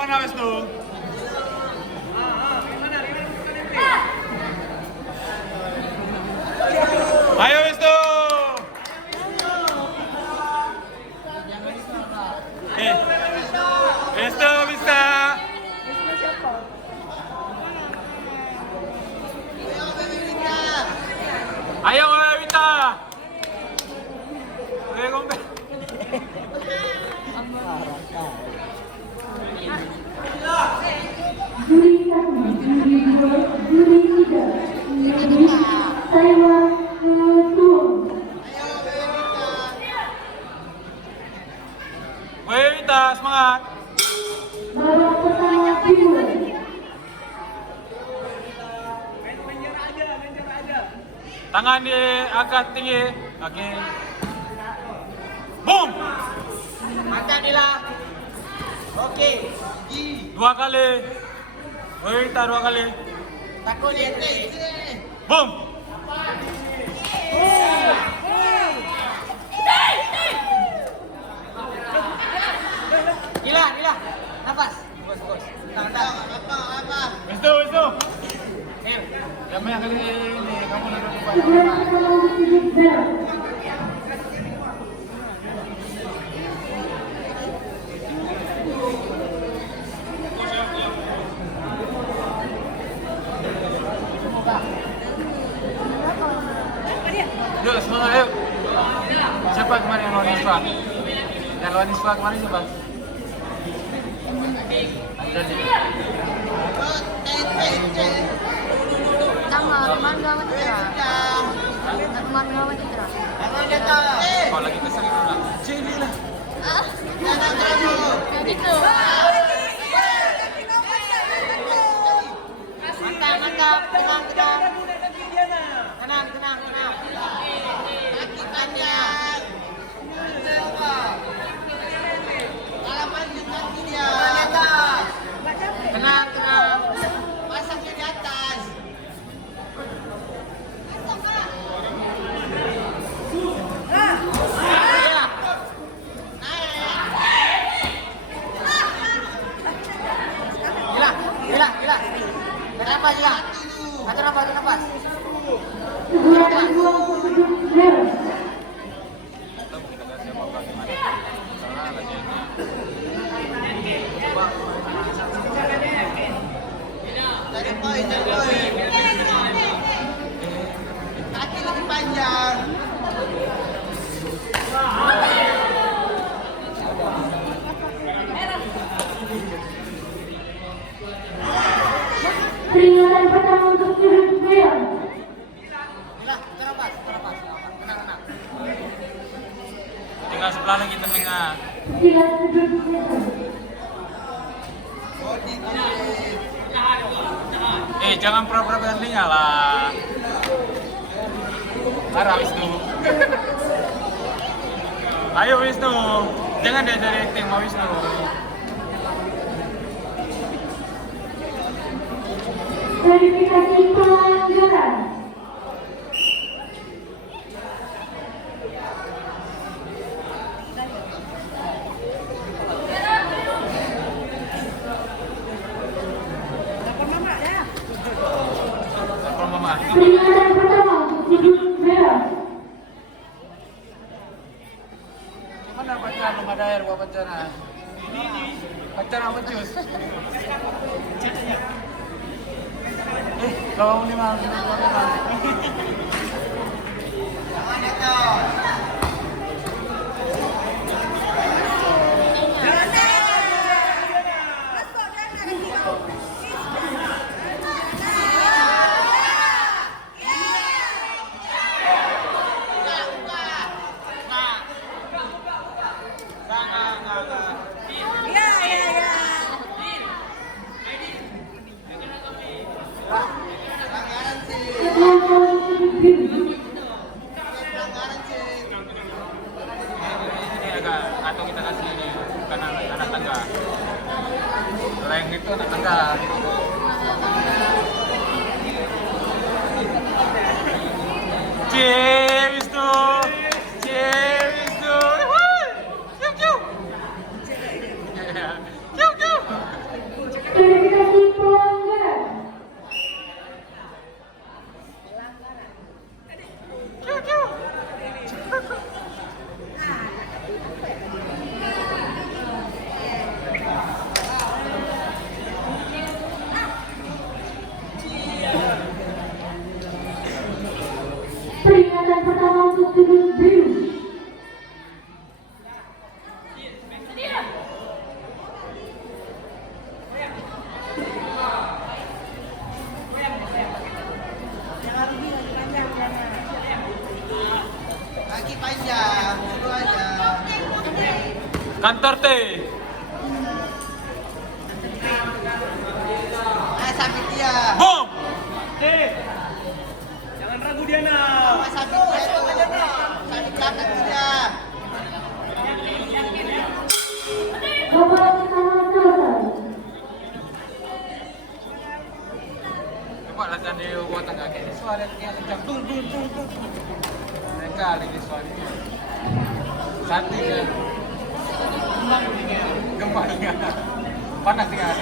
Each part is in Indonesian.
mana Wisnu? Ayo Wisnu. Wisnu bisa. Ayo Wita. Oke, kompe. Juri 1, juri 2, juri 3, juri Taiwan Tour. Wita, semangat. Babak pertama dimulai. Tangan diangkat tinggi. Oke. Boom. Angkat Dila. Oke. 2 kali. Wita 2 kali. Takut ya. Boom. Dila. Nafas. Bos. Apa? Wisnu. Yang banyak kali ini kamu duduk depan. Sebelah pertama untuk bel. Yuk, semangat yuk. Siapa kemarin yang lawan Isfa? Yang lawan Isfa kemarin siapa? Jadi. Sama teman gawat Citra. Teman gawat Citra. Kalau lagi kesel itu lah. Jadi lah. Jadi tuh. Mantap. Tenang. Kaki panjang. Kaki dia. Tenang. Pasangnya di atas. Gila. Kenapa Gila? Kenapa? Sebelah kedua untuk bel. Dari poin. Kaki lebih panjang. Peringatan pertama untuk juri bel. Gila, terlepas. Tenang. Tinggal sebelah lagi tengah. Sekilas sudut bel. Jangan pura-pura berandingnya lah. Marah Wisnu. Ayo Wisnu. Jangan dia dari acting sama Wisnu. Verifikasi pelanggaran. Telepon mama. Peringatan pertama untuk sudut merah. Gimana pacaran lu ada air gua pacaran? Pacaran apa cus? Kalau ini mah atau kita kasih ini bukan anak tangga. Leng itu anak tangga. Wisnu. Ciu. Kantor T. Sabit dia. Boom. Jangan ragu dia nak. Sabit dia tuh. Sabit belakang tuh dia. Babak pertama selesai. Coba lah tadi buat tengah kayak suara yang kencang tung tung tung tung. Mereka lagi suara. Santi kan. Gempa ingat. Panas ingat.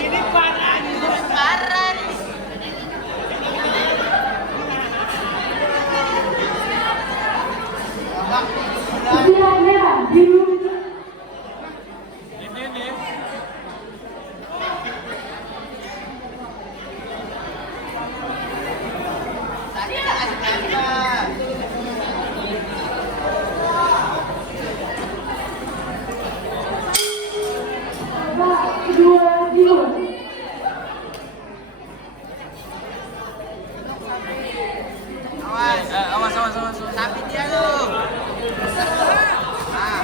Ini parah nih. Parah nih. Sebelah merah biru. Ini nih. Sakit asik. Babak kedua biru. Awas. Sabit dia tuh. Nah.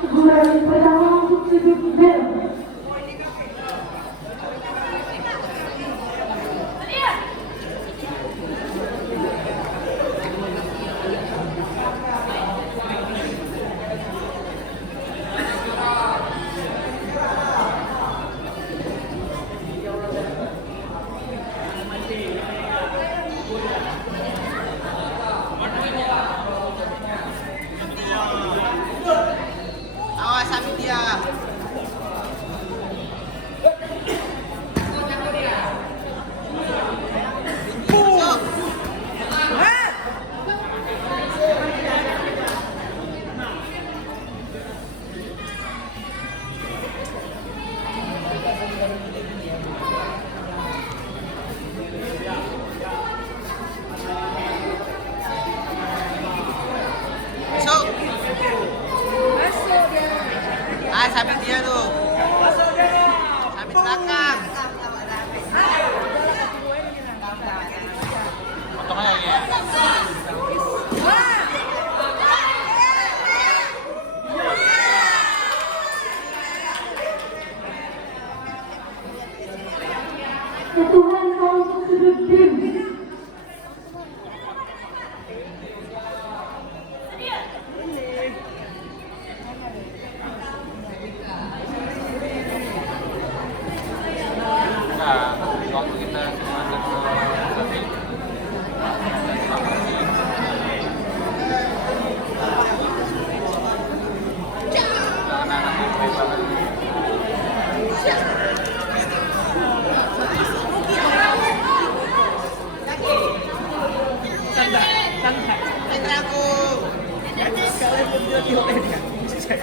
Teguran pertama untuk sudut merah. Awas sabit dia. Masuk. Masuk. Sabit dia tuh. Sabit belakang. Potong aja ya. Sentuhan untuk sudut biru. Nah, waktu kita masuk ke tapi anak-anak itu banget. Pinter aku. Babak kedua Pegang selesai.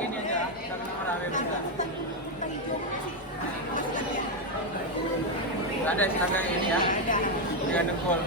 gini aja, jangan lama-lama bisa. Ada silakan ini ya, dengan dengkul.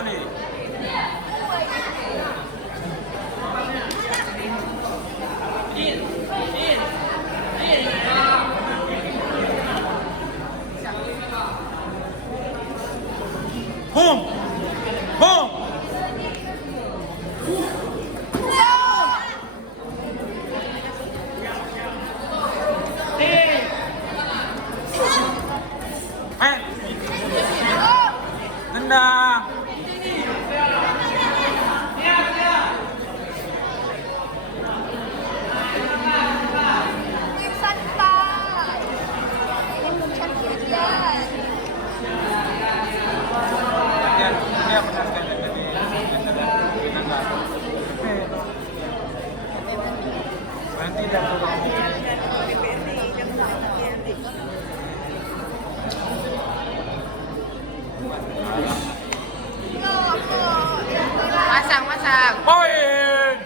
kali. Boom! Boom! Main! Tendang! Santai. Ini bukan ujian. Dia benar sekali tadi. Kita nggak. Berhenti dan turun. Pasang, pasang. Poin!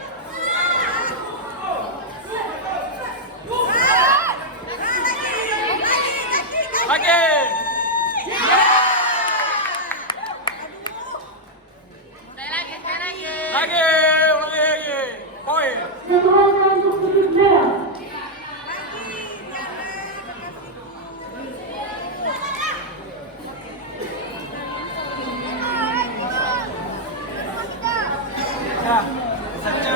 Lagi! Lagi! Poin! Jadwalnya untuk sudut merah. Ya, saja.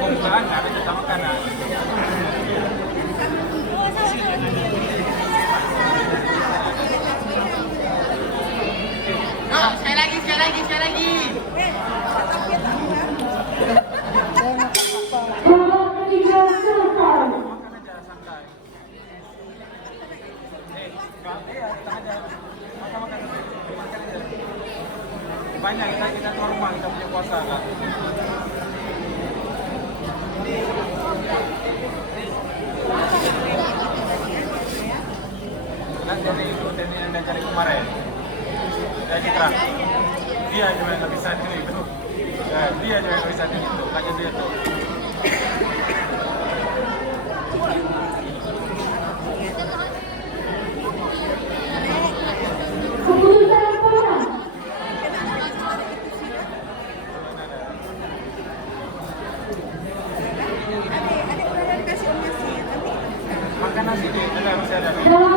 Pembukaan nggak ada kita makanan. Oh, sekali lagi, sekali lagi, sekali lagi. Babak ketiga selesai. Makan aja santai. Iya, kita aja. Makan aja. Banyak kita keluar rumah kita punya puasa kan. Kan dari yang dah cari kemarin. Dari Citra. Dia cuma yang bisa itu. Ya, dia cuma yang bisa itu. Kayak dia tuh. Keputusan pemenang. Makan nasi deh, ada masih ada. Dalam